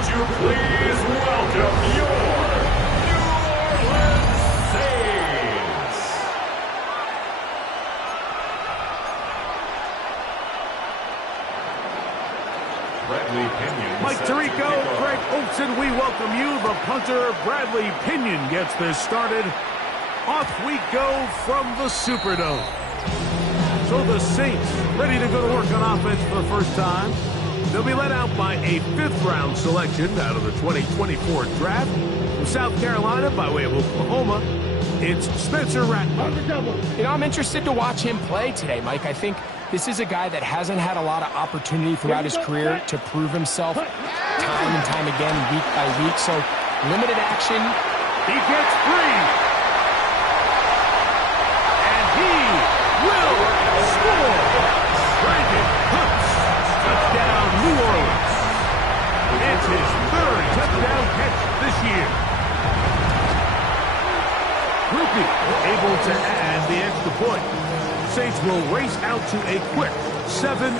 would you please welcome your New Orleans Saints? Bradley Pinion. Mike Tirico, Greg Olson, we welcome you. The punter, Bradley Pinion, gets this started. Off we go from the Superdome. So the Saints ready to go to work on offense for the first time. They'll be led out by a fifth-round selection out of the 2024 draft. From South Carolina, by way of Oklahoma, it's Spencer Rattler. You know, I'm interested to watch him play today, Mike. I think this is a guy that hasn't had a lot of opportunity throughout his career to prove himself time and time again, week by week. So, limited action. He gets free. And he will score. Brandon Cooks. Touchdown, New Orleans. It's his third touchdown catch this year. Grupe able to add the extra point. Saints will race out to a quick 7-0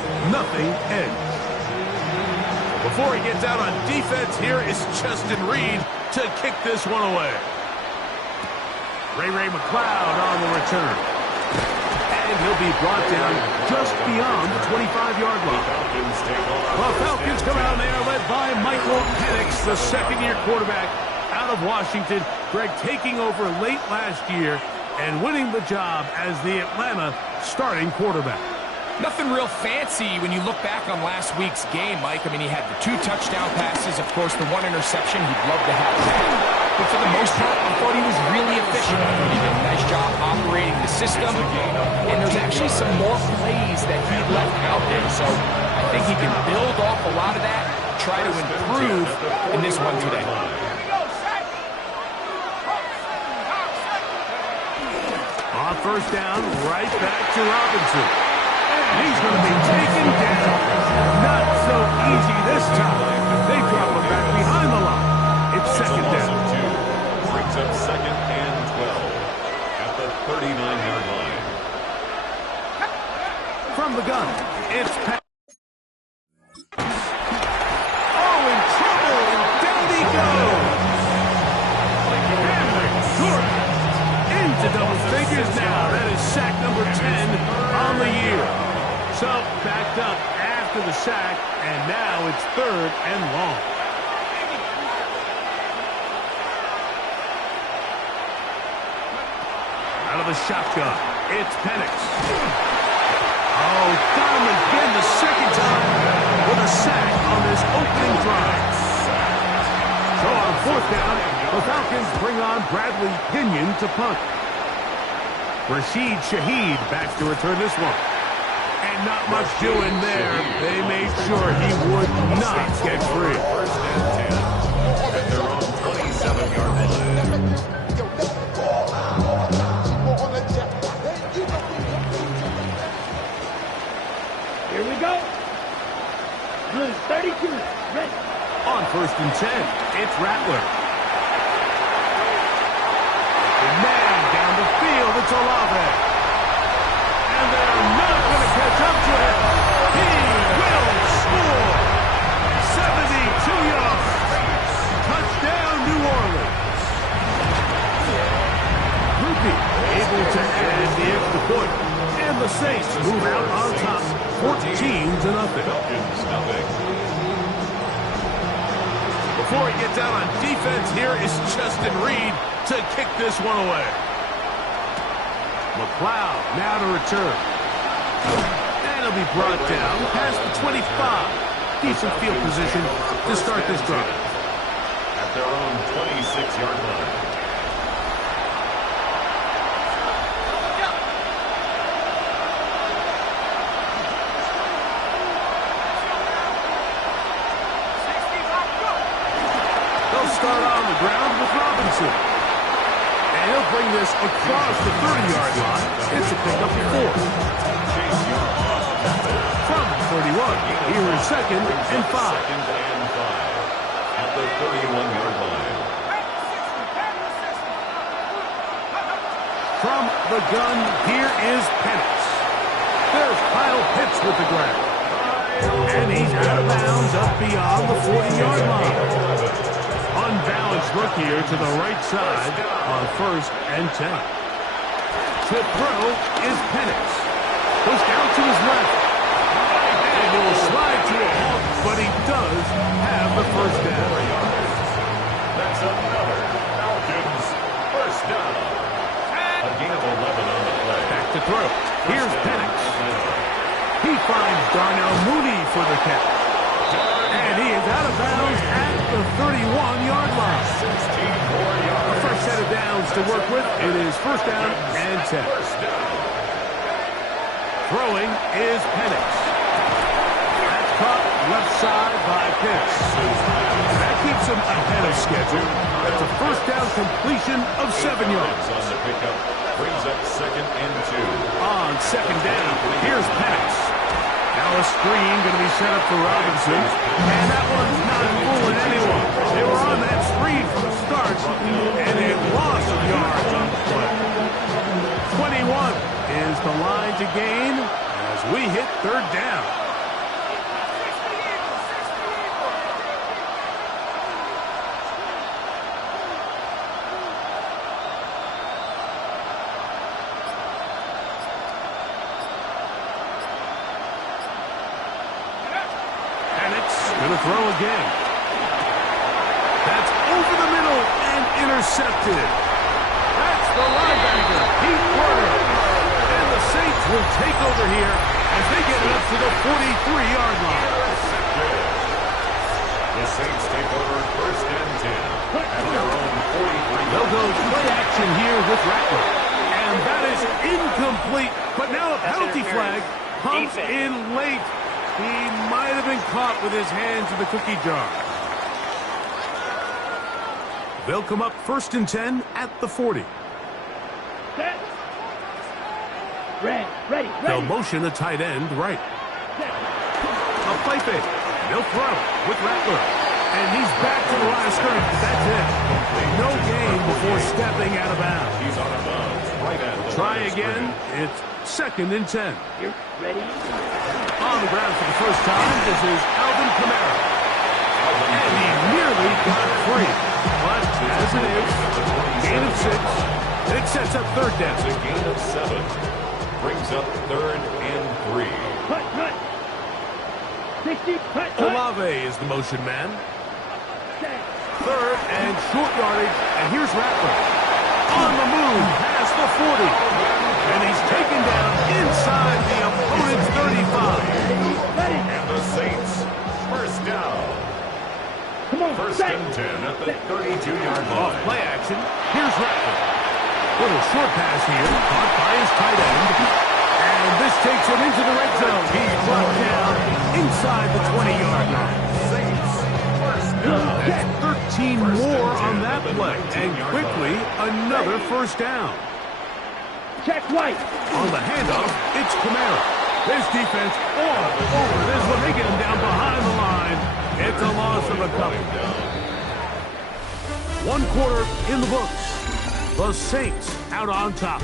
edge. Before he gets out on defense, here is Justin Reed to kick this one away. Ray McCloud on the return. And he'll be brought down just beyond the 25-yard line. The Falcons come out there led by Michael Penix, the second-year quarterback out of Washington. Greg taking over late last year and winning the job as the Atlanta starting quarterback. Nothing real fancy when you look back on last week's game, Mike. I mean, he had the 2 touchdown passes, of course, the 1 interception. He'd love to have that. But for the most part, I thought he was really efficient. I thought he did a nice job operating the system. And there's actually some more plays that he left out there. So I think he can build off a lot of that, try to improve in this one today. On first down, right back to Robinson. He's going to be taken down. Not so easy this time. They drop him back behind the line. It's second down. Brings up second and 12 at the 39-yard line. From the gun, it's Pat. Oh, in trouble, and down he goes. Cameron Jordan into double figures now. That is sack number 10 on the year. So, backed up after the sack, and now it's third and long. Out of the shotgun, it's Penix. Oh, got him again the second time with a sack on this opening drive. So on fourth down, the Falcons bring on Bradley Pinion to punt. Rashid Shaheed back to return this one. And not much doing there. They made sure he would not get free. First and 10 at their own 27-yard line. Here we go. Blue 32. Ready. On first and 10, it's Rattler. The man down the field, it's Olave. And they're not going to catch up to him. He will score. 72 yards. Touchdown, New Orleans. Grupe able to add the extra point. And the Saints move out on top, 14-0. Before he gets out on defense, here is Justin Reed to kick this one away. McCloud now to return. And he'll be brought down past the 25. Decent field position to start this drive. At their own 26-yard line. They'll start on the ground with Robinson. And he'll bring this across the 30-yard line. It's a pickup of 4. From 31, here is second and 5. Second and 5 at the 31-yard line. From the gun, here is Penix. There's Kyle Pitts with the grab. And he's out of bounds up beyond the 40-yard line. look here to the right side on 1st and 10. To throw is Penix. Goes down to his left. And he will slide to a halt, but he does have the first down. That's another Falcons first down. A gain of 11 on the play. Back to throw. Here's Penix. He finds Darnell Mooney for the catch. And he is out of bounds at the 31-yard line. 64 yards. The first set of downs to work with. It is first down and 10. First down. Throwing is Penix. That's caught left side by Pitts. That keeps him ahead of schedule. That's a first down completion of 7 yards. On the pickup, brings up 2nd and 2. On second down, here's Penix. Now a screen going to be set up for Robinson. And that one's not fooling anyone. They were on that screen from the start, and they lost yards on the play. 21 is the line to gain as we hit third down. Going to throw again. That's over the middle and intercepted. That's the linebacker, Pete Werner. And the Saints will take over here as they get it up to the 43-yard line. The Saints take over 1st and 10 at their own 43. They'll go play action here with Rattler. And that is incomplete. But now a penalty flag comes in late. He might have been caught with his hands in the cookie jar. They'll come up 1st and 10 at the 40. Set. Ready. They'll motion a tight end right. Set. A play fake. They'll throw with Rattler. And he's back to the line of scrimmage. That's it. No gain before stepping out of bounds. He's out of bounds right at the Try line of again. scrimmage. It's 2nd and 10. You're ready. On the ground for the first time, this is Alvin Kamara. And he nearly got free. But as it is, gain of 6. It sets up third down. It's a gain of 7. Brings up 3rd and 3. Cut. 60, cut. Olave is the motion man. Set. Third and short yardage. And here's Rattler. On the move past the 40. And he's taken down inside the opponent's 35. And the Saints first down. Come on, 1st set. and 10 at the 32-yard Off line. play action. Here's Rattler. Little short pass here. Caught by his tight end. And this takes him into the red zone. He's brought down inside the 20-yard line. Saints first down. That's 13 more on that play. And quickly, another first down. Check right. On the handoff, it's Kamara. This defense all over this one. They get him down behind the line. It's a loss of a couple. 1 quarter in the books. The Saints out on top.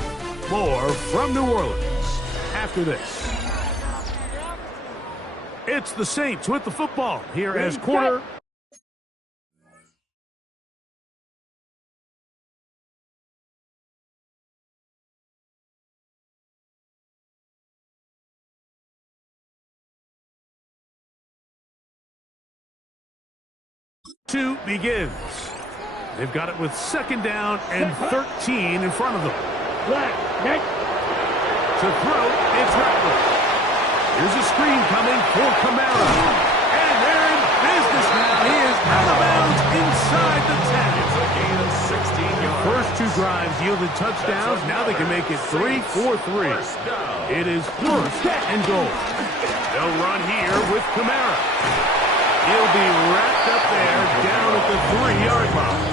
More from New Orleans after this. It's the Saints with the football here as quarter. Two begins. They've got it with 2nd down and 13 in front of them. Black. Next. To throw, it's Rattler. Here's a screen coming for Kamara. And they're in business now. He is out of bounds inside the 10. It's a gain of 16 yards. First 2 drives yielded touchdowns. Now they can make it 3-4-3. First down. It is 1st and goal. They'll run here with Kamara. He'll be wrapped up there down at the 3-yard line.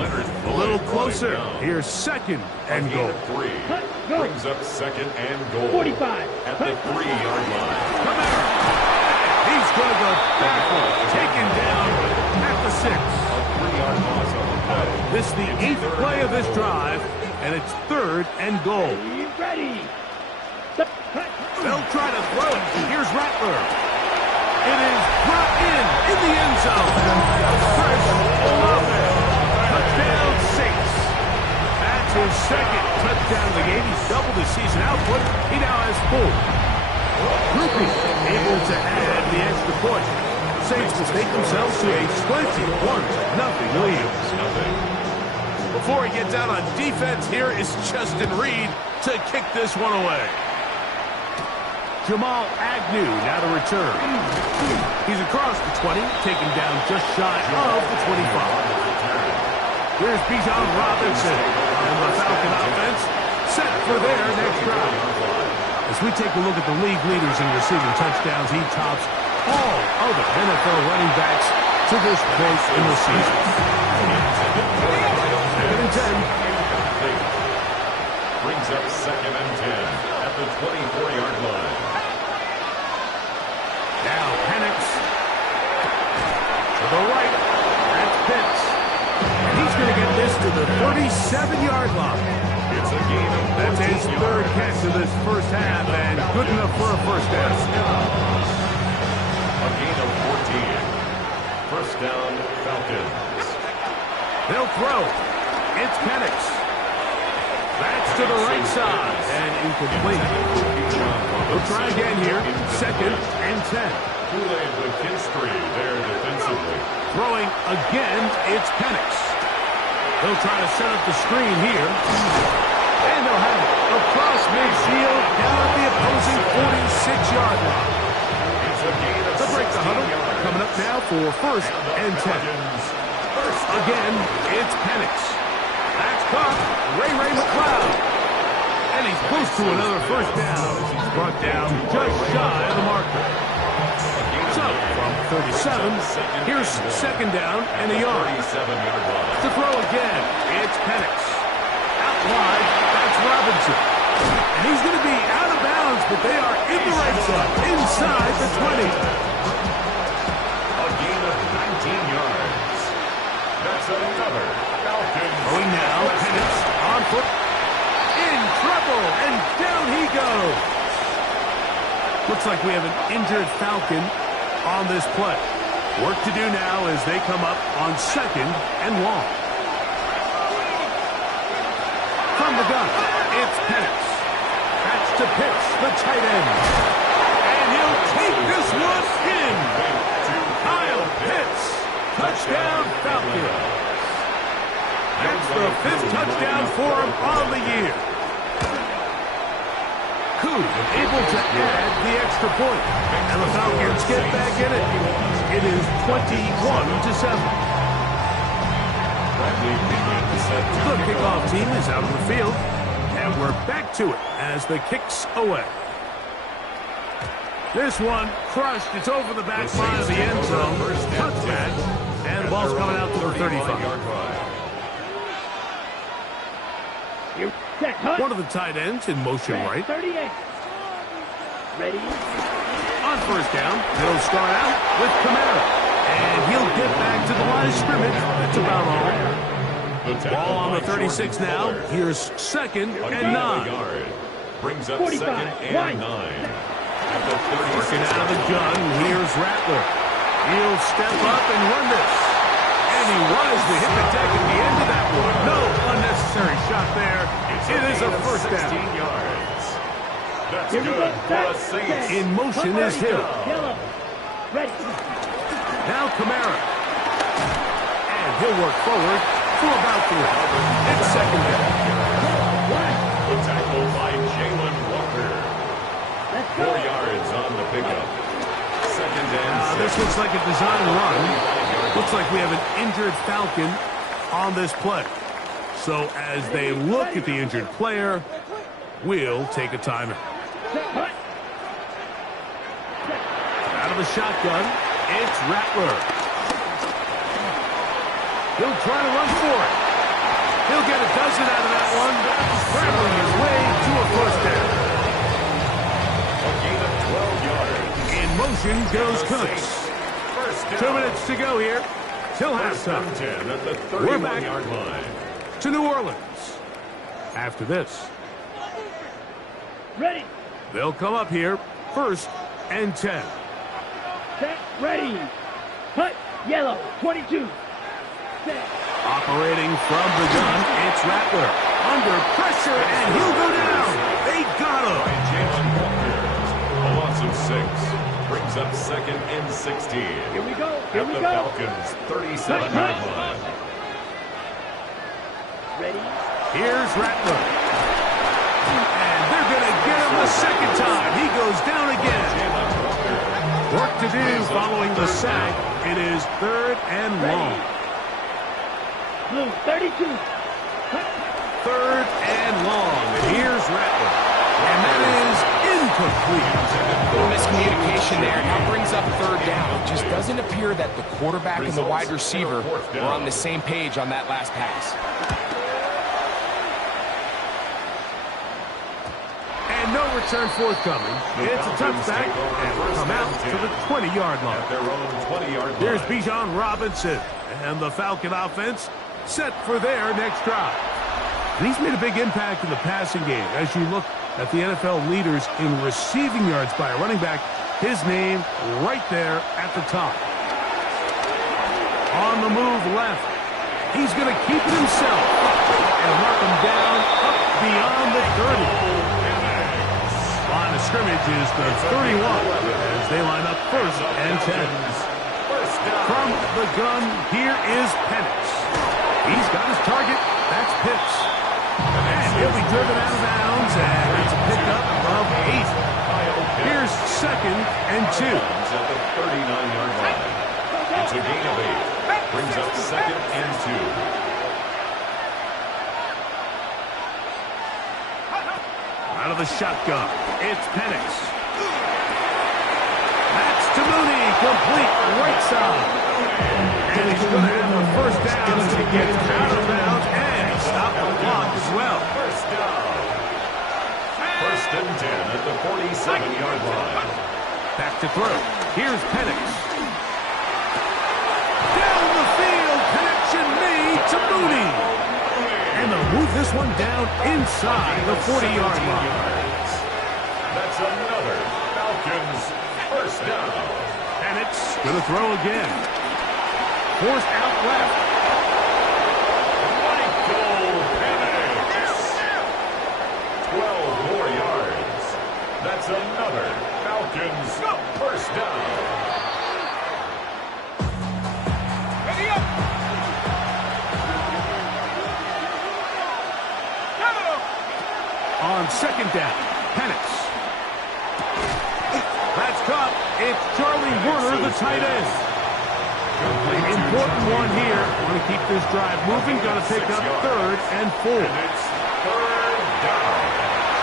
Leonard A little closer. Here's 2nd and gain goal. of 3. Go. Brings up 2nd and goal. 45. At the 3-yard line. Kamara. He's going to go backward. Taken down at the 6. A 3-yard loss on the play. This is the 8th play of this drive, and it's 3rd and goal. Ready. They'll try to throw it. Here's Rattler. It is brought in the end zone. Chris Olave. second touchdown of the game. He's doubled his season output. He now has 4. Groupie able to add the extra point. The Saints will take themselves to a 21-0 lead. Before he gets out on defense, here is Justin Reed to kick this one away. Jamal Agnew now to return. He's across the 20, taken down just shy of the 25. Here's Bijan Robinson, and the Falcon offense set for their next drive. As we take a look at the league leaders in receiving touchdowns, he tops all other NFL running backs to this point in the season. 2nd and 10. Brings up 2nd and 10 at the 24-yard line. Now Penix to the right. That's Pitts. And he's going to get this to the 37-yard line. It's a gain of 14 That's his third catch of this first half, and good enough for a first down. A gain of 14. First down, Falcons. They'll throw. It's Penix. That's to the right side, and incomplete. We'll try again here. 2nd and 10. Kool-Aid with Kinstry there defensively. Throwing again, it's Penix. They'll try to set up the screen here. And they'll have it across midfield, down at the opposing 46-yard line. It's a gain of They'll break the 16 huddle. yards. Coming up now for 1st and 10. Again, it's Penix. That's caught. Ray McCloud. And he's close to another first down as he's brought down just shy of the marker. So, from 37, here's 2nd down and a yard. 37-yard line. To throw again, it's Penix. Out wide, that's Robinson. And he's going to be out of bounds, but they are in the right side, inside the 20. A gain of 19 yards. That's another Falcons. Going now, Penix on foot. In trouble, and down he goes. Looks like we have an injured Falcon on this play. Work to do now as they come up on 2nd and 1. From the gun, it's Penix. That's to Pitts, the tight end. And he'll take this one in. Kyle Pitts, touchdown Falcons. That's the 5th touchdown for him on the year. Koo able to add the extra point. And the Falcons get back in it. It is 21-7. The kickoff team is out on the field. And we're back to it as the kicks away. This one crushed. It's over the back line of the end zone. Touchback. And the ball's coming out to the 35. Set, hut. One of the tight ends in motion right. 38. Ready? On first down, they'll start out with Kamara. And he'll get back to the line of scrimmage. That's about all. Ball on the 36 now. Here's 2nd and 9. Brings up 45. 2nd and 9. At the 36. Working out of the gun, here's Rattler. He'll step up and run this. And he wisely hit the deck at the end of that one. No unnecessary shot there. It is a first down. 16 yards. That's Here we good go. for the Saints. In motion is Hill. Yellow. Ready. Now Kamara. And he'll work forward for about 3. It's 2nd down. The tackle by Jalen Walker. Let's go. 4 yards on the pickup. 2nd and 6. This looks like a design run. Looks like we have an injured Falcon on this play. So as they look at the injured player, we'll take a timeout. Set, hut. Out of the shotgun, it's Rattler. He'll try to run for it. He'll get a dozen out of that one, traveling his way to a first down. A gain of 12 yards. In motion goes Cooks. First 2 down. minutes to go here till halftime. 10 at the We're back 31-yard line. to New Orleans. After this, Ready. they'll come up here 1st and 10. Set. Ready. Hut. Yellow. 22. Set. Operating from the gun, it's Rattler. under pressure, and he'll go down. They got him. By Jalen Walker. A loss of 6. Brings up 2nd and 16. Here we go. Here At we the go. Falcons' 37-yard line. Ready? Here's Rattler. And they're going to get him the second time. He goes down again. Work to do following the sack. It is 3rd and long. Blue, 32. 3rd and long. And here's Rattler. And that is incomplete. A little miscommunication there. Now brings up 3rd down. It just doesn't appear that the quarterback and the wide receiver are on the same page on that last pass. And no return forthcoming. It's a touchback, and we'll come out to the 20-yard line. At their own 20-yard line. Here's Bijan Robinson, and the Falcon offense set for their next drive. And he's made a big impact in the passing game. As you look at the NFL leaders in receiving yards by a running back, his name right there at the top. On the move left. He's going to keep it himself and mark him down up beyond the 30. Line of scrimmage is the 31 as they line up 1st and 10. From the gun, here is Penix. He's got his target. That's Pitts. And he'll be driven out of bounds, and it's a pickup of 8. Here's 2nd and 2. At the 39-yard line. It's a gain of 8. Brings up 2nd and 2. Out of the shotgun, it's Penix. That's to Mooney, complete right side. And he's going to have the 1st down as he gets out of bounds and stop the clock as well. 1st down. 1st and 10 at the 47-yard line. Back to throw. Here's Penix. Down the field, connection made to Mooney. And they'll move this one down inside the 40-yard line. That's another Falcons 1st down. Penix going to throw again. Forced out left. Michael Penix. 12 more yards. That's another Falcons 1st down. Ready up. On 2nd down, Penix. That's caught. It's Charlie Werner, the tight end. Important one here. Want to keep this drive moving. Got to pick up 3rd and 4. It's 3rd down.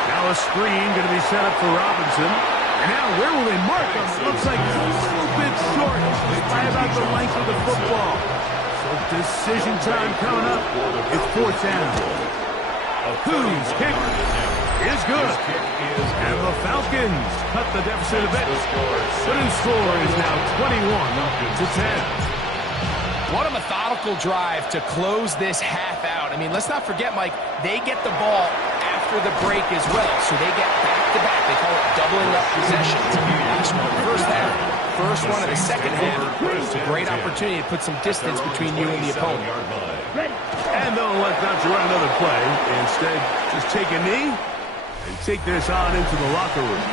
Now a screen going to be set up for Robinson. And now where will they mark him? It looks like it's a little bit short by about the length of the football. So decision time coming up. It's 4th down. Whose kick is good. And the Falcons cut the deficit a bit. The new score is now 21-10. What a methodical drive to close this half out. I mean, let's not forget, Mike, they get the ball after the break as well, so they get back-to-back. They call it doubling up possessions. Last one, first half, first one of the second half. It's a great opportunity to put some distance between you and the opponent. And they'll elect not to run another play. Instead, just take a knee and take this on into the locker room.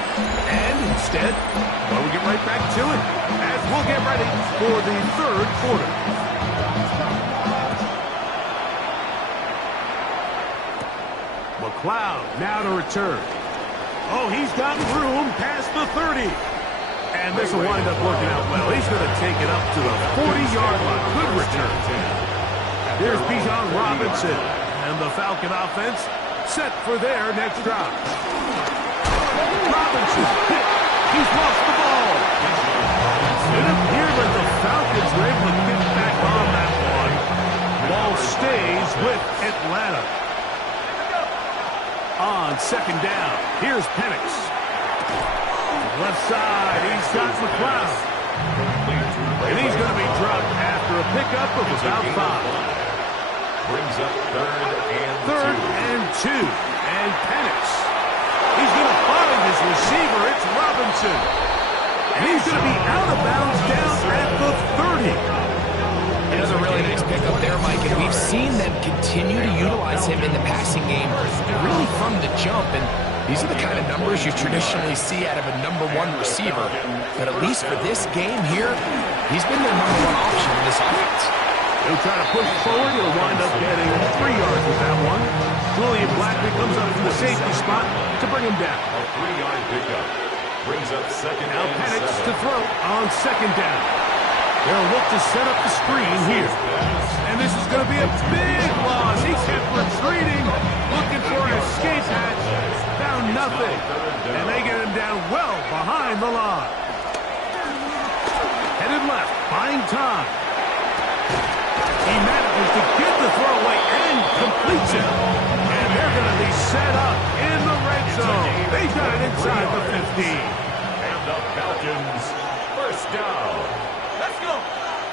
And instead, well, we'll get right back to it as we'll get ready for the 3rd quarter. McLeod now to return. Oh, he's got room past the 30. And this will wind up working out well. He's going to take it up to the 40-yard line. Good return. There's Bijan Robinson. And the Falcon offense set for their next drive. Robinson hit. He's lost the ball. It appeared like the Falcons were able to get back on that one. Ball stays with Atlanta. On 2nd down, here's Penix. Left side, he's got McLeod. And he's going to be dropped after a pickup of about 5. Brings up 3rd and 2. And Penix. He's going to find his receiver. It's Robinson. And he's going to be out of bounds down at the 30. Another really nice pickup there, Mike, and we've seen them continue to utilize him in the passing game really from the jump. And these are the kind of numbers you traditionally see out of a #1 receiver. But at least for this game here, he's been their #1 option in this offense. He'll try to push forward. He'll wind up getting 3 yards with that one. Julian Blackman comes up from the safety spot to bring him down. A 3-yard pickup brings up second Now and Penix 7. to throw on second down. They'll look to set up the screen here. And this is going to be a big loss. He kept retreating, looking for an escape hatch. Found nothing. And they get him down well behind the line. Headed left, buying time. He manages to get the throw away and completes it. And they're going to be set up in the red zone. They got it inside the 15. And the Falcons, first down. Let's go.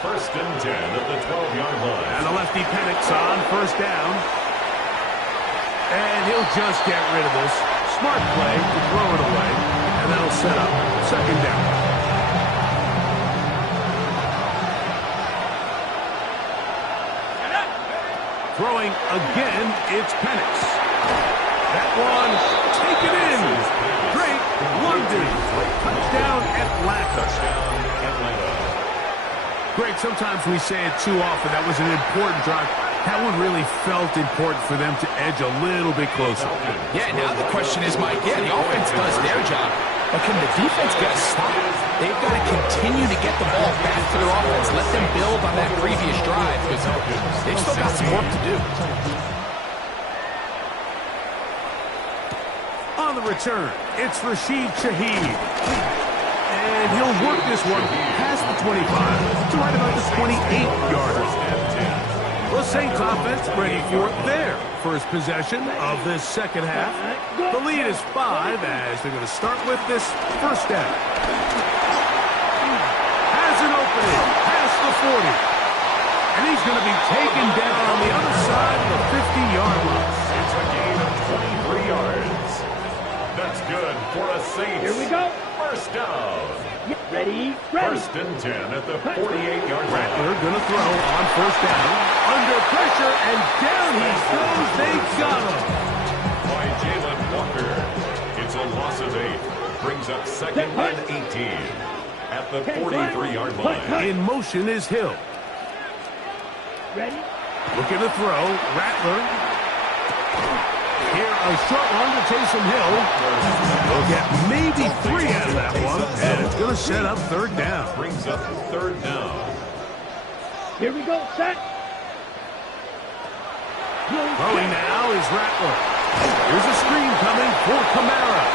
First and 10 at the 12-yard line. And the lefty Penix on first down. And he'll just get rid of this. Smart play to throw it away. And that'll set up second down. Throwing again, it's Penix. That one, take it in. Drake London. Touchdown, Atlanta. Greg, sometimes we say it too often. That was an important drive. That one really felt important for them to edge a little bit closer. Yeah, now the question is, Mike, the offense does their job, but can the defense get a stop? They've got to continue to get the ball back to their offense. Let them build on that previous drive, because they've still got some work to do. On the return, it's Rashid Shaheed. And he'll work this one past the 25 to right about the 28-yard line. The Saints offense ready for it there. First possession of this second half. The lead is 5 as they're going to start with this first down. Has an opening past the 40. And he's going to be taken down on the other side of the 50-yard line. It's a gain of 23 yards. That's good for a Saints. Here we go. First down. Ready. First and 10 at the 48-yard line. Rattler going to throw on first down. Under pressure, and down he goes. They got him. By Jalen Walker. It's a loss of 8. Brings up second and 18 at the 43-yard line. In motion is Hill. Ready. Looking to throw. Rattler. Here, a short one to Taysom Hill. They'll get maybe 3 out of that one, and it's going to set up third down. Brings up third down. Here we go. Set. Throwing now is Rattler. Here's a screen coming for Kamara.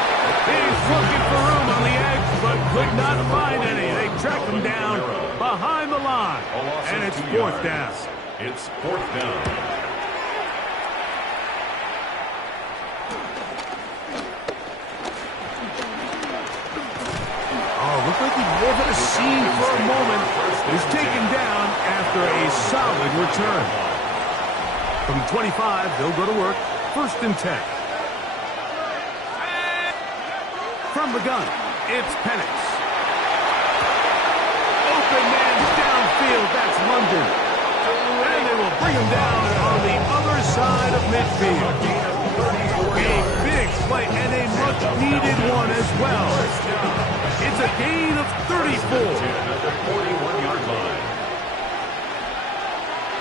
He's looking for room on the edge, but could not find any. They track him down behind the line, and it's fourth down. It's fourth down. Looked like he over the scene for a moment. Is taken down after a solid return. From 25, they'll go to work. First and 10. From the gun, it's Penix. Open man downfield, that's London. And they will bring him down on the other side of midfield. A big play and a much-needed one as well. It's a gain of 34. At the 41-yard line.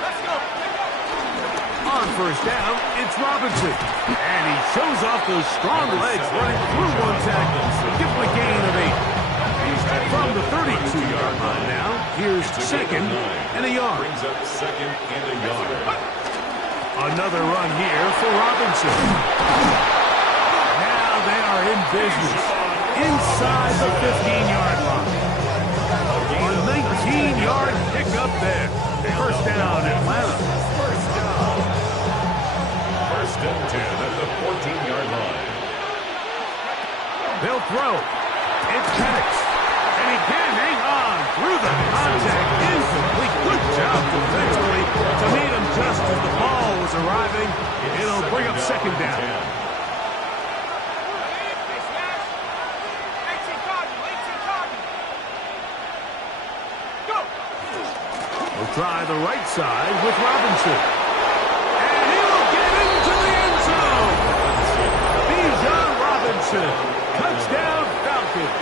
Let's go. On first down, it's Robinson. And he shows off those strong legs running through one tackle. Give him a gain of 8. From the 32-yard line now, here's second and a yard. Brings up second and a yard. Another run here for Robinson. Now they are in business. Inside the 15-yard line. A 19-yard pickup there. First down, Atlanta. First and 10 at the 14-yard line. They'll throw. It's Penix. And he can hang on through the contact. Incomplete. Good job defensively to meet him just as the ball was arriving. It'll bring up second down. We'll try the right side with Robinson. And Wilson. Touchdown, Falcons.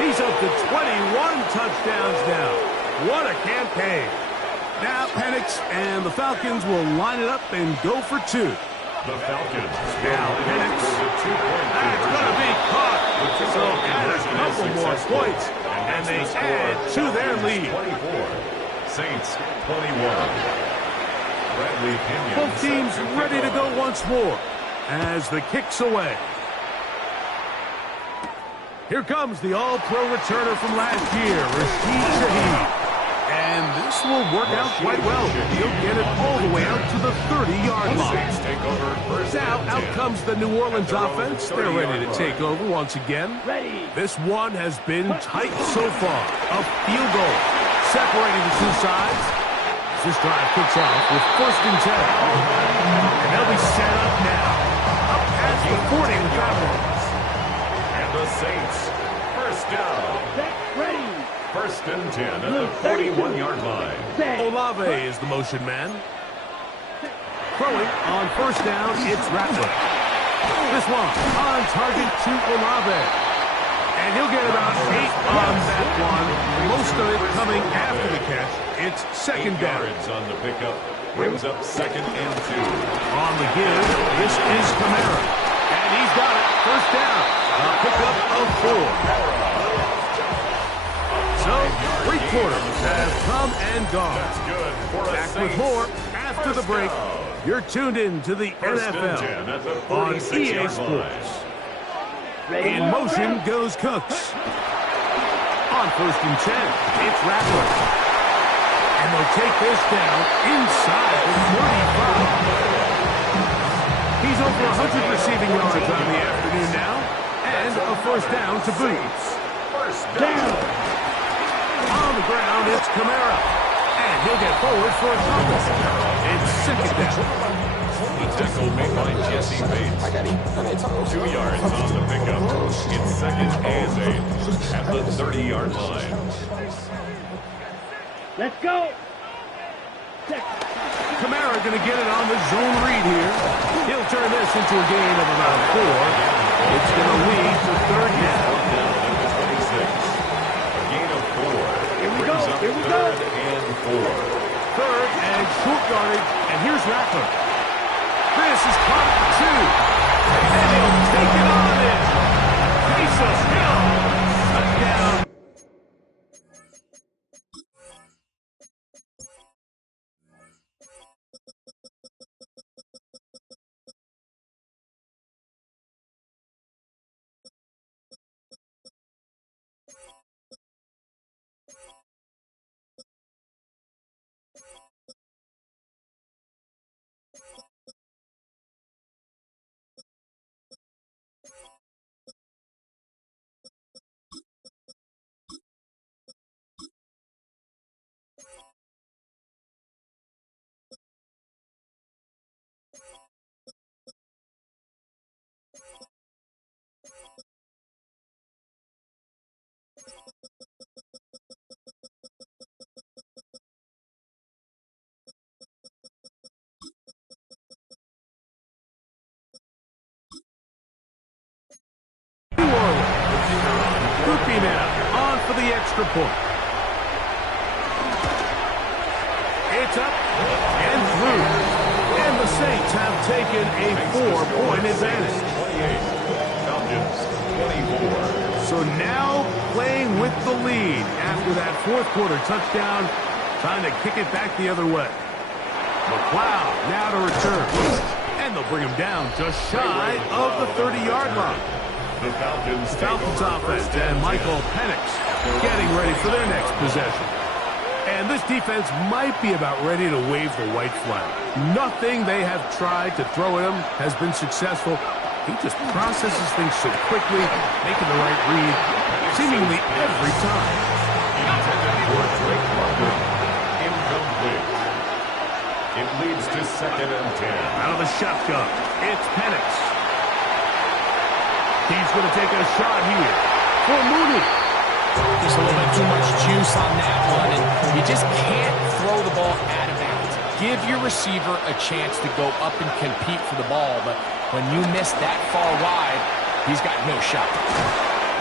He's up to 21 touchdowns now. What a campaign. Now Penix and the Falcons will line it up and go for two. The Falcons. Now Penix. That's going to be caught. So add a couple more points, and they add to their lead. 24. Saints 21. Bradley Pinion. Both teams ready to go once more as the kick's away. Here comes the all-pro returner from last year, Rashid Shaheed. And this will work out quite well. He'll get it all the way out to the 30-yard line. Now, out comes the New Orleans offense. They're ready to take over once again. This one has been tight so far. A field goal separating the two sides. This drive kicks off with 1st and 10. And they'll be set up now. Up past the 40 with that one. The Saints, first down. Ready. 1st and 10 at the 41-yard line. Olave is the motion man. Throwing on 1st down, it's Rattler. This one on target to Olave. And he'll get about 8 on that one. Most of it coming after the catch. It's 2nd down. On the pickup, brings up 2nd and 2. On the give, this is Kamara. And he's got it. 1st down. A pickup of 4. So, 3 quarters have come and gone. That's good for a Back Saints. with more after the break. You're tuned in to the 1st and 10 NFL at the on EA 46-yard Sports. line. In motion goes Cooks. On 1st and 10, it's Rattler. And they'll take this down inside the 35. He's over 100 receiving yards on the afternoon now, and a 1st down to boot. 1st down. On the ground, it's Kamara. And he'll get forward for a fumble. It's 2nd down. The tackle made by Jesse Bates. 2 yards on the pickup. It's 2nd and 8 at the 30-yard line. Let's go. Kamara going to get it on the zone read here. He'll turn this into a gain of about 4. It's going to lead to 3rd down. A gain of 4. Here we go. Here we go. 3rd and 4. 3rd and short yardage. And here's Rattler. This is caught for 2. And he'll take it on in. Taysom Hill. Touchdown. Goopy now on for the extra point. It's up and through. And the Saints have taken a 4-point advantage. 28. Falcons 24. So now playing with the lead after that 4th quarter touchdown. Time to kick it back the other way. McLeod now to return. And they'll bring him down just shy of the 30-yard line. The Falcons offense and Michael Penix getting ready for their next possession. And this defense might be about ready to wave the white flag. Nothing they have tried to throw at him has been successful. He just processes things so quickly, making the right read seemingly every time. Incomplete. It leads to 2nd and 10. Out of the shotgun, it's Penix. He's going to take a shot here for Mooney. Just a little bit too much juice on that one, and you just can't throw the ball out of bounds. Give your receiver a chance to go up and compete for the ball, but when you miss that far wide, he's got no shot.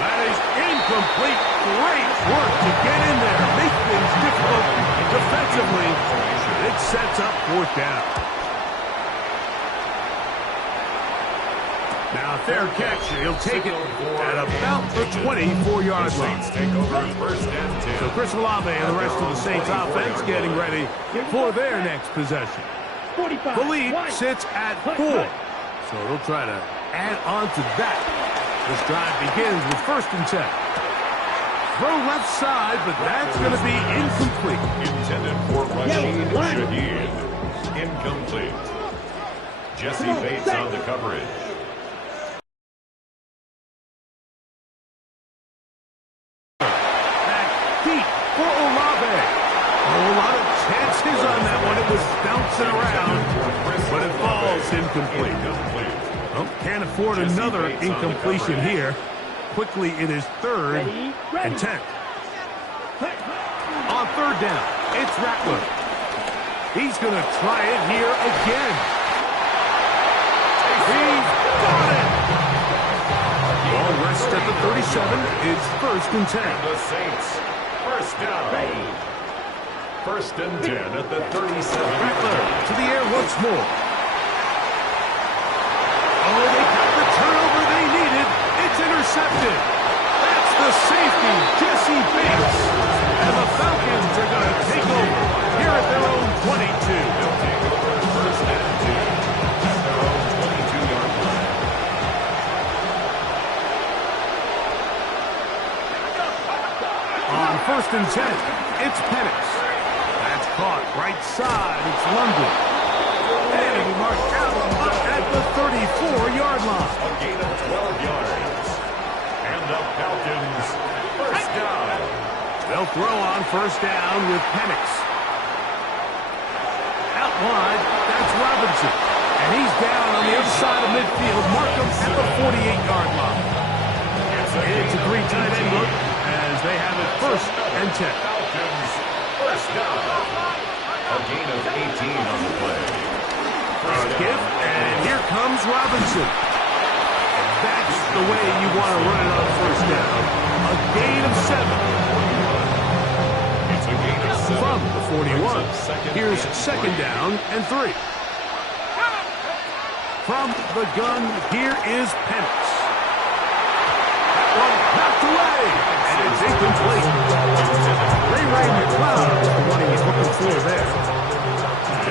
That is incomplete. Great work to get in there. Make things difficult defensively. It sets up fourth down. Now, fair catch. He'll take it at about the 24-yard line. So Chris Olave and the rest of the Saints offense getting ready for their next possession. The lead sits at 4. So they'll try to add on to that. This drive begins with 1st and 10. Throw left side, but that's going to be incomplete. Intended for Rashid Shaheed. Incomplete. Jesse Bates on the coverage. For Olave. A lot of chances on that one. It was bouncing around, but it falls incomplete. Oh, can't afford another incompletion here. Quickly, it is 3rd and 10. On 3rd down, it's Rattler. He's going to try it here again. He's got it. Ball rests at the 37. It's 1st and 10. The Saints. 1st down. 1st and 10 at the 37. Rattler to the air once more. Oh, they got the turnover they needed. It's intercepted. That's the safety, Jesse Bates. And the Falcons are going to take over here at their own 22. They'll take over 1st and 10 at their own 22-yard line. On 1st and 10, it's Penix. That's caught right side. It's London. And he marked out up at the 34-yard line. A gain of 12 yards. And the Falcons 1st down. They'll throw on 1st down with Penix. Out wide, that's Robinson. And he's down on the other side of midfield. Mark him at the 48-yard line. It's a 3-tight-end look as they have it 1st and 10. Falcons 1st down. A gain of 18 on the play. Skip, and here comes Robinson. That's the way you want to run it on 1st down. A gain of 7. It's a gain of 7. From the 41. Here's 2nd down and 3. From the gun, here is Penix. That one knocked away, and it's incomplete. Ray McCloud is the one he's looking for there.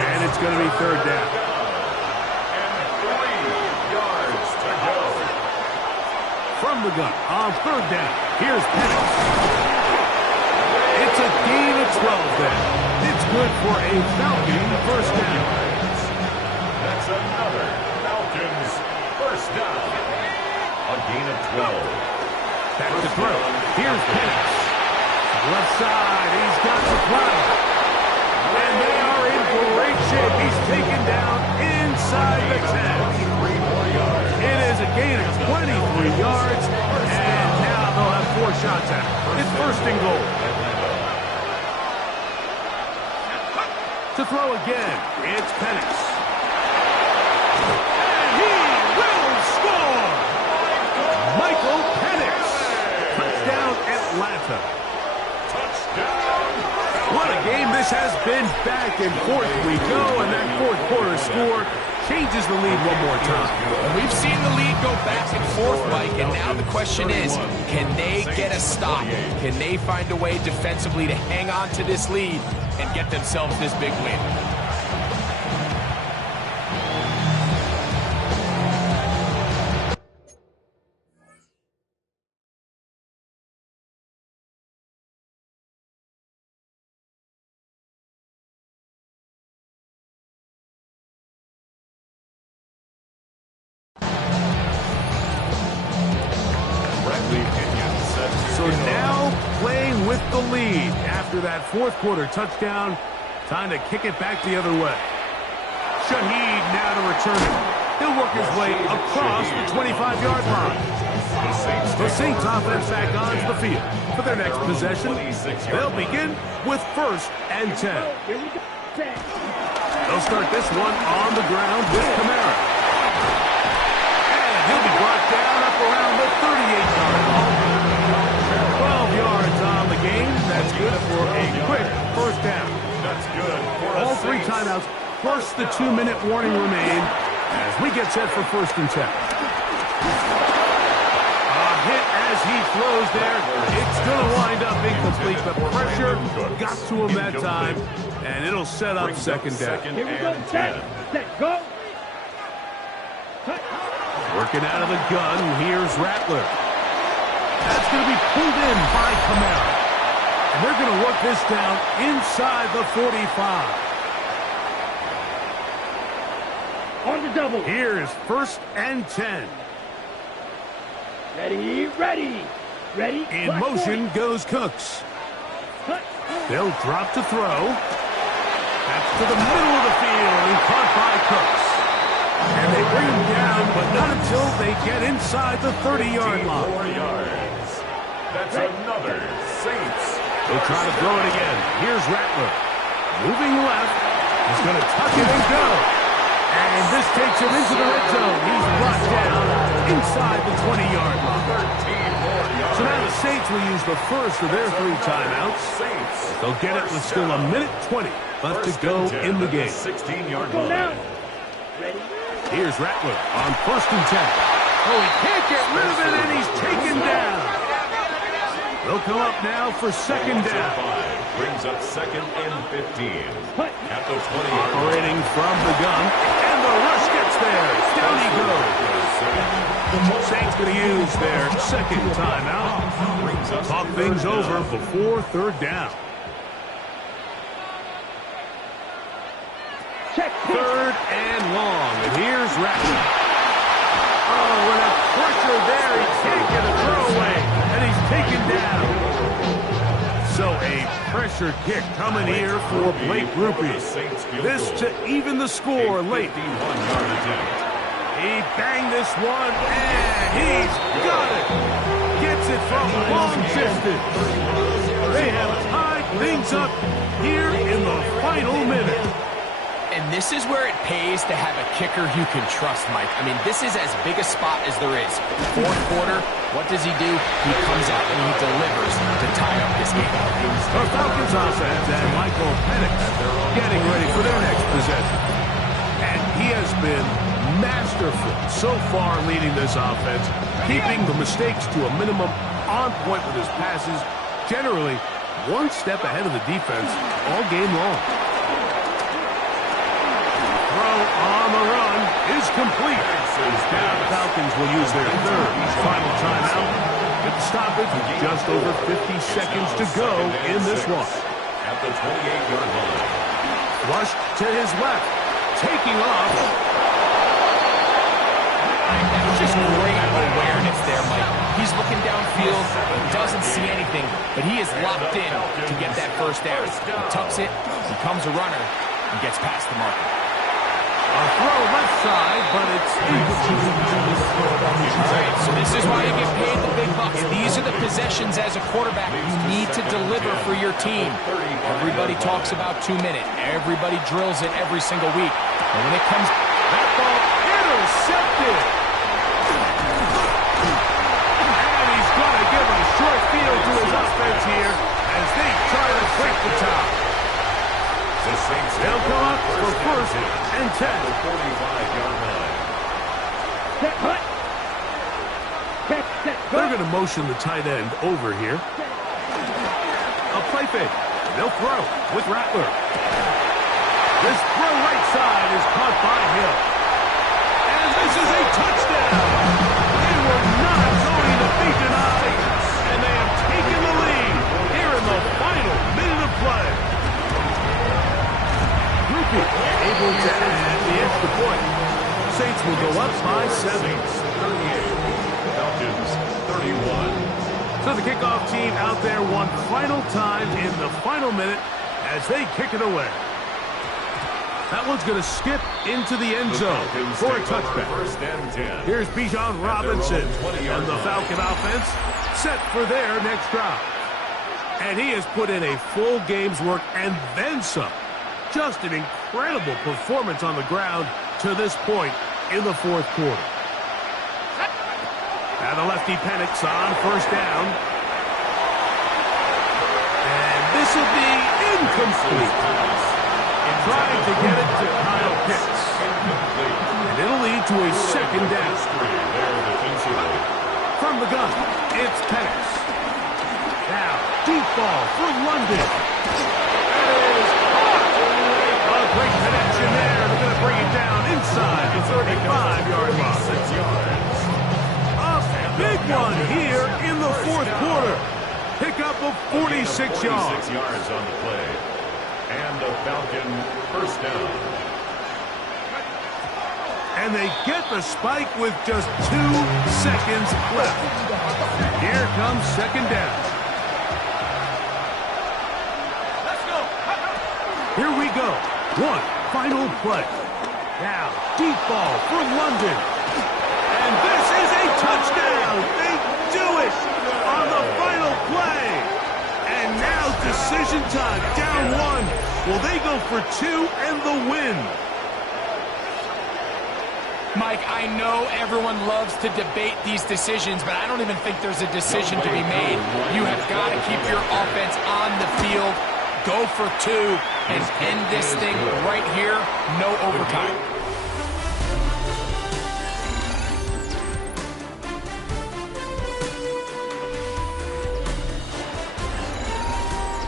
And it's going to be 3rd down. From the gun on 3rd down. Here's Penix. It's a gain of 12 then. It's good for a Falcon 1st down. That's another Falcons 1st down. A gain of 12. Back to throw. Here's Penix. Left side. He's got the play. And they are in great shape. He's taken down inside the 10. It is a gain of 23 yards, and now they'll have 4 shots at it. It's 1st and goal. To throw again, it's Penix. And he will score! Michael Penix. Touchdown, Atlanta. Touchdown. What a game this has been. Back and forth we go, and that 4th quarter score changes the lead one more time. We've seen the lead go back and forth, Mike, and now the question is, can they get a stop? Can they find a way defensively to hang on to this lead and get themselves this big win? So now playing with the lead after that 4th quarter touchdown. Time to kick it back the other way. Shaheed now to return it. He'll work his way across the 25-yard line. The Saints offense back onto the field for their next possession. They'll begin with 1st and 10. They'll start this one on the ground with Kamara. And he'll be brought down up around the 38-yard line. 12 yards on the game. That's good for a quick first down. That's good for All three timeouts, plus the 2-minute warning remain as we get set for 1st and 10. A hit as he throws there. It's going to wind up incomplete, but pressure got to him that time, and it'll set up 2nd down. Here we go. Set, go. Working out of the gun, here's Rattler. That's going to be pulled in by Kamara. And they're going to work this down inside the 45. On the double. Here's 1st and 10. Ready, ready. Ready. In Black motion point. goes Cooks. Cut. They'll drop to throw. That's to the middle of the field and caught by Cooks. And they bring him down, but not until they get inside the 30-yard line. 4 yards. That's another Saints. They'll try to throw it again. Here's Rattler. Moving left. He's going to tuck it and go. And this takes him into the red zone. He's brought down inside the 20-yard line. 13 more yards. So now the Saints will use the first of their 3 timeouts. Saints. They'll get it with still 1:20 left to go in the game. 16-yard Go now. line. Ready. Here's Rattler on 1st and 10. Oh, he can't get rid of it, and he's taken down. They'll come up now for 2nd down. 5 brings up 2nd and 15. Cut. At the 20-yard line. Operating from the gun, and the rush gets there. Down he goes. Saints going to use their 2nd timeout. Talk things over before 3rd down. Check. 3rd and long, and here's Rattler. Oh, with a pressure there, he can't get a throwaway, and he's taken down. So a pressure kick coming here for Blake Rupe. This to even the score late. 51-yard attempt. He banged this one, and he's got it. Gets it from long distance. They have tied things up here in the final minute. And this is where it pays to have a kicker you can trust, Mike. I mean, this is as big a spot as there is. 4th quarter, what does he do? He comes out and he delivers to tie up this game. The Falcons offense and Michael Penix getting ready for their next possession. And he has been masterful so far leading this offense, keeping the mistakes to a minimum, on point with his passes, generally one step ahead of the defense all game long. On the run is complete. Now the Falcons will use their 3rd final timeout. With the stoppage with just over 50 seconds to go in this one. At the 28-yard line. Rush to his left. Taking off. That's just great awareness there, Mike. He's looking downfield, doesn't see anything, but he is locked in to get that 1st down. He tucks it, becomes a runner, and gets past the marker. A throw left side, but it's Right, so this is why you get paid the big bucks. These are the possessions as a quarterback you need to deliver for your team. Everybody talks about 2-minute. Everybody drills it every single week. And when it comes, that ball intercepted. And he's going to give a short field to his offense here as they try to break the top. The Saints They'll come up for 1st and 10. 45-yard line. Set. Cut. Set. Set. They're going to motion the tight end over here. A play fake. They'll throw with Rattler. This throw right side is caught by Hill. And this is a touchdown. They were not going to be denied. And they have taken the lead here in the final minute of play. Rupe able to add the extra point. Saints will go up by 7. 38. Falcons 31. So the kickoff team out there one final time in the final minute as they kick it away. That one's going to skip into the end zone for a touchback. 1st and 10. Here's Bijan Robinson and the Falcon offense set for their next drive. And he has put in a full game's work and then some. Just an incredible performance on the ground to this point in the 4th quarter. Now the lefty Penix on first down. And this will be incomplete. Trying to get it to Kyle Pitts. And it'll lead to a second down. From the gun, it's Penix. Now, deep ball for London. That is a great connection there. They're going to bring it down inside the 35-yard line. 6 yards. A big one here in the fourth quarter. Pickup of 46 yards. 46 yards on the play. And the Falcon first down. And they get the spike with just 2 seconds left. Here comes second down. Let's go. Here we go. One final play. Now, deep ball for London. And this is a touchdown. They do it on the final play. And now decision time. Down 1. Will they go for 2 and the win? Mike, I know everyone loves to debate these decisions, but I don't even think there's a decision to be made. You have got to keep your offense on the field, go for 2, and end this thing right here. No overtime.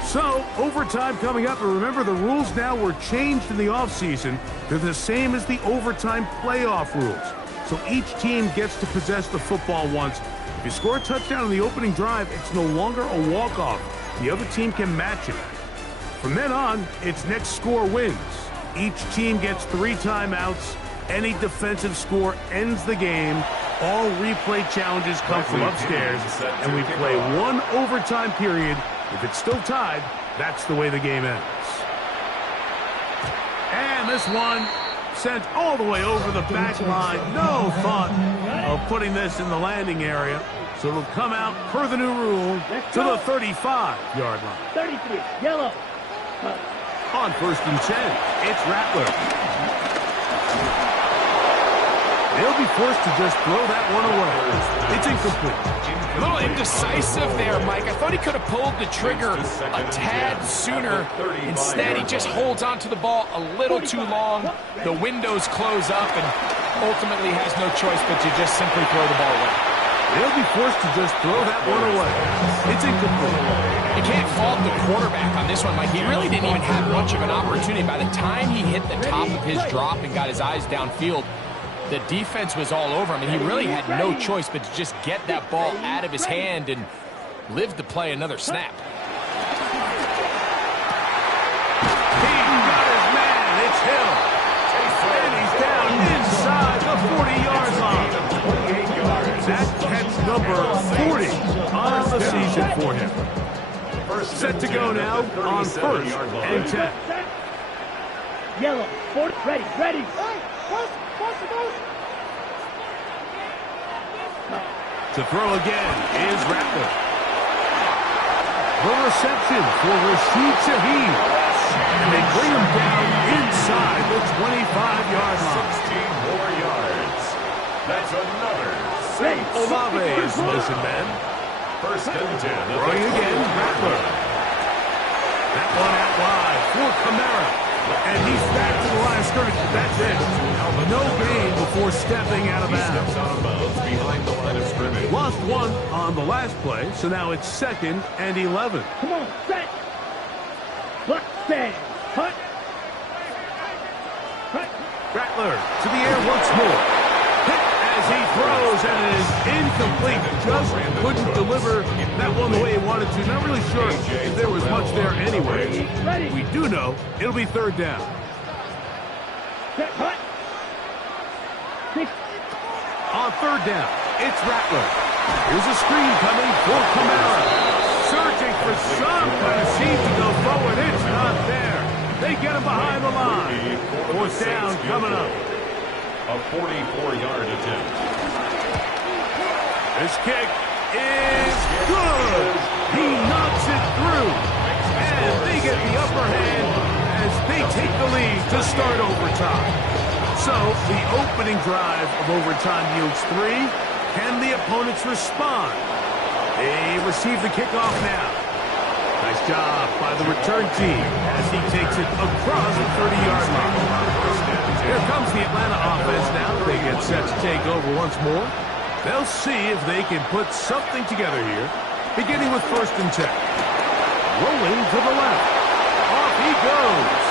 So, overtime coming up, and remember the rules now were changed in the offseason. They're the same as the overtime playoff rules. So each team gets to possess the football once. If you score a touchdown in the opening drive, it's no longer a walk-off. The other team can match it. From then on, it's next score wins. Each team gets 3 timeouts. Any defensive score ends the game. All replay challenges come from upstairs, and we play 1 overtime period. If it's still tied, that's the way the game ends. And this one sent all the way over the back line. No thought of putting this in the landing area. So it'll come out per the new rule to the 35-yard line. 33, yellow. On first and 10, it's Rattler. They'll be forced to just throw that one away. It's incomplete. A little indecisive there, Mike. I thought he could have pulled the trigger a tad sooner. Instead, he just holds onto the ball a little too long. The windows close up and ultimately has no choice but to just simply throw the ball away. They'll be forced to just throw that one away. It's incomplete. You can't fault the quarterback on this one, Mike. He really didn't even have much of an opportunity. By the time he hit the top of his drop and got his eyes downfield, the defense was all over him, and he really had no choice but to just get that ball out of his hand and live to play another snap. He got his man. It's Hill. And he's down inside the 40-yard line. That catch number 40 on the season for him. Set to go now on first and 10. Yellow, 40, ready. To throw again is Rattler. The reception for Rashid Shaheed. And they bring him down inside the 25-yard line. 16 more yards. That's another safe. Olave is motion man. First and 10. Throwing again, Rattler. That one out wide for Kamara. And he's back to the line of scrimmage. That's it. No gain before stepping out of bounds. Out of bounds behind the line of scrimmage. Lost 1 on the last play, so now it's 2nd and 11. Come on, set. Block, stand. Hunt. Rattler to the air once more. Hit as he throws, and it is incomplete. Just couldn't deliver that one the way he wanted to. Not really sure if there was much there anyway. We do know it'll be 3rd down. Set, hunt. 6. On 3rd down, it's Rattler. Here's a screen coming for Kamara. Searching for some kind of seam to go forward. It's not there. They get him behind the line. 4th down coming up. A 44-yard attempt. This kick is good. He knocks it through. And they get the upper hand as they take the lead to start overtime. So the opening drive of overtime yields 3. Can the opponents respond? They receive the kickoff now. Nice job by the return team as he takes it across the 30-yard line. Here comes the Atlanta offense now. They get set to take over once more. They'll see if they can put something together here, beginning with 1st and 10. Rolling to the left. Off he goes.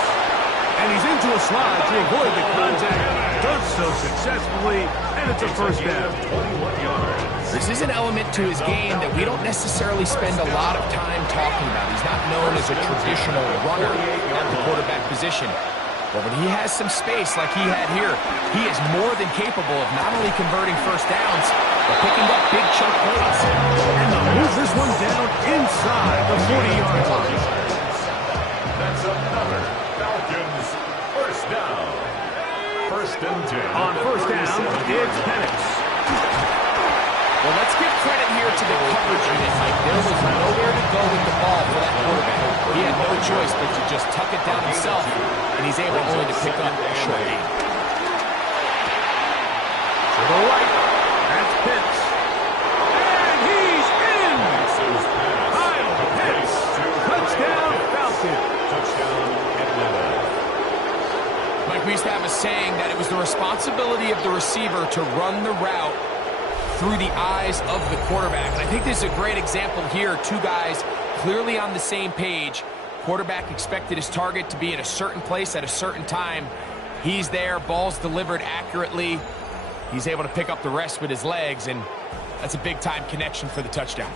And he's into a slide to avoid the contact. Does so successfully, and it's a 1st down. 21 yards. This is an element to his game that we don't necessarily spend a lot of time talking about. He's not known as a traditional runner at the quarterback position. But when he has some space like he had here, he is more than capable of not only converting 1st downs, but picking up big chunk plays. And they'll move this one down inside the 40-yard line. That's another Falcons 1st down. 1st and 10. On 1st down, it's Penix. Well, let's give credit here to the coverage unit, Mike. There was nowhere to go with the ball for that quarterback. He had no choice but to just tuck it down himself, and he's able only to pick up a short gain. To the right, that's Pitts. And he's in! Kyle Pitts. Touchdown, Falcons. Touchdown, Atlanta. Mike, we used to have a saying that it was the responsibility of the receiver to run the route through the eyes of the quarterback. And I think this is a great example here. 2 guys clearly on the same page. Quarterback expected his target to be in a certain place at a certain time. He's there, ball's delivered accurately. He's able to pick up the rest with his legs, and that's a big-time connection for the touchdown.